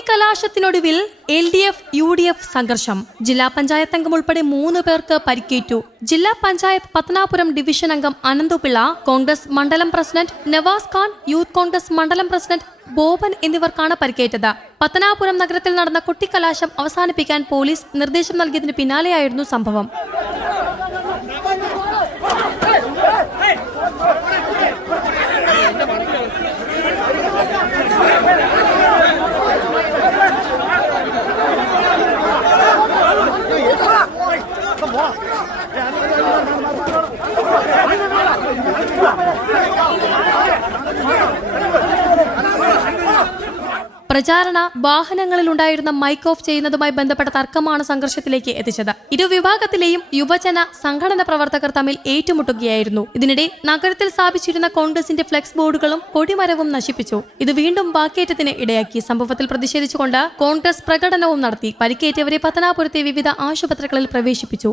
കൊട്ടിക്കലാശത്തിനൊടുവിൽ L D F U D F സംഘർഷം. ജില്ലാ പഞ്ചായത്ത് അംഗം ഉൾപ്പെടെ മൂന്ന് പേർക്ക് പരിക്കേറ്റു. ജില്ലാ പഞ്ചായത്ത് പത്തനാപുരം ഡിവിഷൻ അംഗം അനന്തുപിള്ള കോൺഗ്രസ് മണ്ഡലം പ്രസിഡന്റ് നവാസ് ഖാൻ യൂത്ത് കോൺഗ്രസ് മണ്ഡലം പ്രസിഡന്റ് ബോബൻ എന്നിവർക്കാണ് പരിക്കേറ്റത്. പത്തനാപുരം നഗരത്തിൽ നടന്ന കൊട്ടിക്കലാശം അവസാനിപ്പിക്കാൻ പോലീസ് നിർദ്ദേശം നൽകിയതിന് പിന്നാലെയായിരുന്നു സംഭവം. പ്രചാരണ വാഹനങ്ങളിൽ ഉണ്ടായിരുന്ന മൈക്ക് ഓഫ് ചെയ്യുന്നതുമായി ബന്ധപ്പെട്ട തർക്കമാണ് സംഘർഷത്തിലേക്ക് എത്തിച്ചത്. ഇരുവിഭാഗത്തിലെയും യുവജന സംഘടന പ്രവർത്തകർ തമ്മിൽ ഏറ്റുമുട്ടുകയായിരുന്നു. ഇതിനിടെ നഗരത്തിൽ സ്ഥാപിച്ചിരുന്ന കോൺഗ്രസിന്റെ ഫ്ലെക്സ് ബോർഡുകളും കൊടിമരവും നശിപ്പിച്ചു. ഇത് വീണ്ടും വാക്കേറ്റത്തിന് ഇടയാക്കി. സംഭവത്തിൽ പ്രതിഷേധിച്ചുകൊണ്ട് കോൺഗ്രസ് പ്രകടനവും നടത്തി. പരിക്കേറ്റവരെ പത്തനാപുരത്തെ വിവിധ ആശുപത്രികളിൽ പ്രവേശിപ്പിച്ചു.